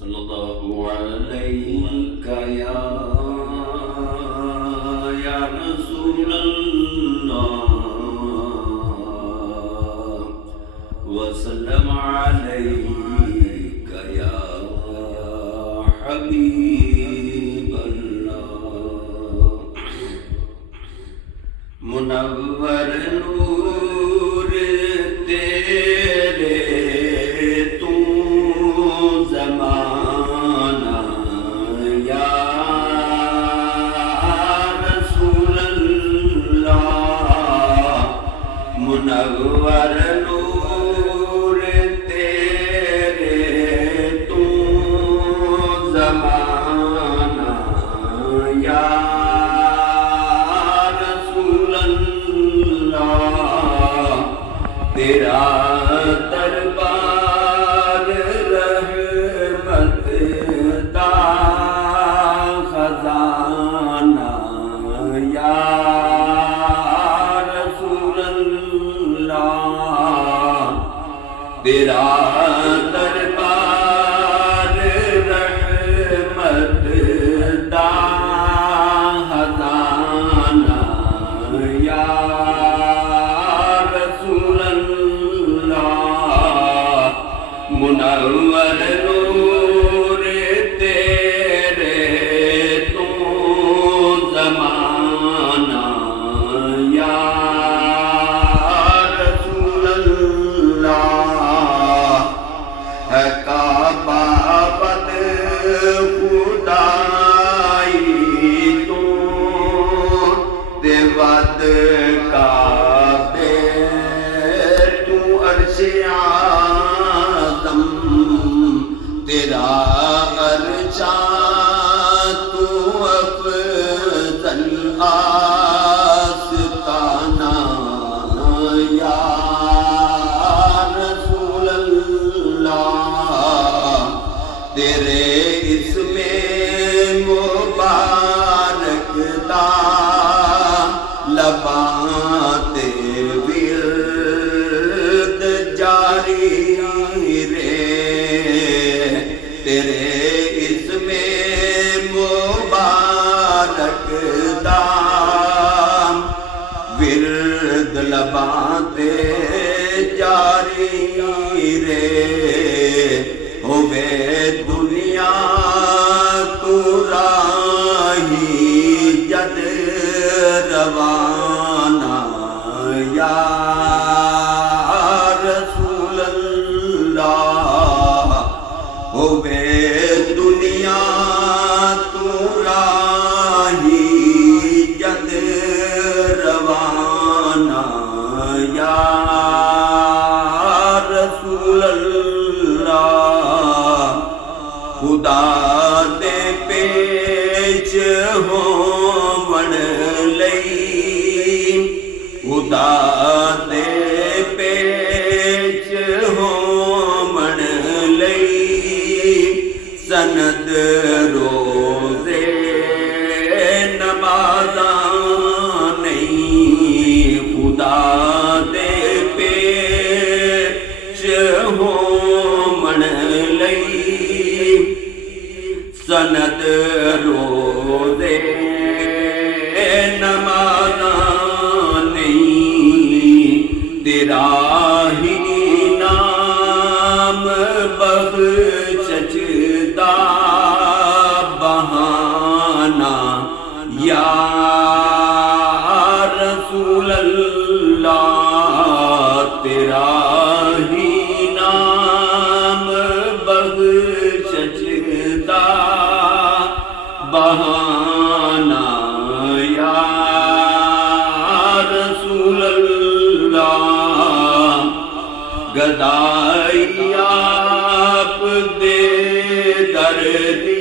صلی اللہ علیہ یا رسول اللہ وسلم علیک یا حبیب اللہ منور نور تیرے تو زمانہ یا رسول اللہ منور نور تیرے تو زمانہ یا تیرا دربار رحمت دا خزانہ یا رسول اللہ تیرا دربار رحمت دا خزانہ یا منور نور تیرے تو زمانہ یا رسول اللہ ہے کعبہ بد خدائی تو تے ود کعبے تو عرش تیرا ارچا تو افضل آستانہ یا رسول اللہ تیرے اسم مبارک دا لباں تے ورد جاری تیرے اسم مبارک دا ورد لباں تے جاری رے ہوے دنیا تو راہی جد روانہ یا رسول اللہ ہوے دنیا تو راہی جد روانہ یا رسول اللہ خدا دے پیچ ہون لئی خدا دے پیچ ہون سند روزے نمازاں نہیں خدا دے پیچ ہون لئی سند روزے نمازاں نہیں تیرا ہی نام بخشش دا بہانہ یا رسول اللہ تیرا ہی نام بخشش دا بہانہ یا رسول اللہ گدائی آپ دے دردی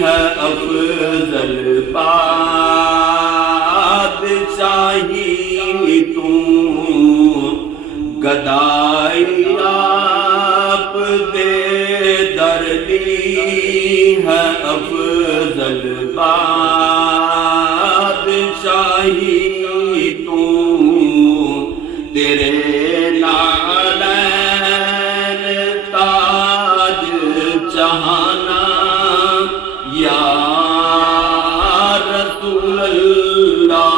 ہے افضل بادشاہی تو گدائی آپ دے دردی ہے افضل بادشاہی تو تیرے نالین تاج شہانہ یا رسول اللہ،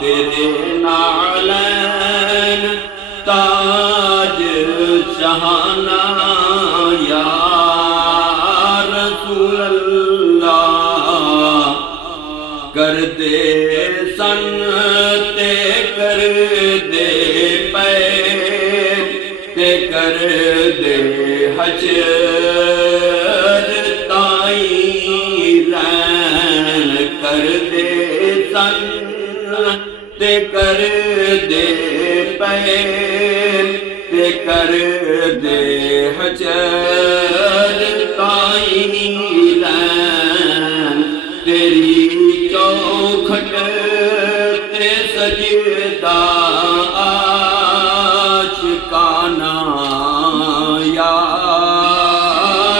تیرے نعلین تاج شہانہ یا رسول اللہ، کر دے سن تے کر دے پیر تے کر دے حشر تائیں رین، کر دے سن تے کر دے پیر تے کر دے حشر تائیں رین، تیری چوکھٹ تے سجدہ عاشقانہ یا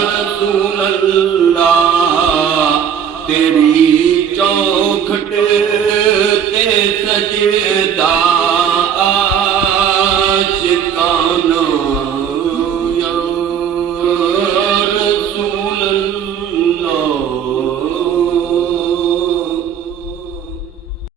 رسول اللہ، تیری چوکھٹ تے سجدہ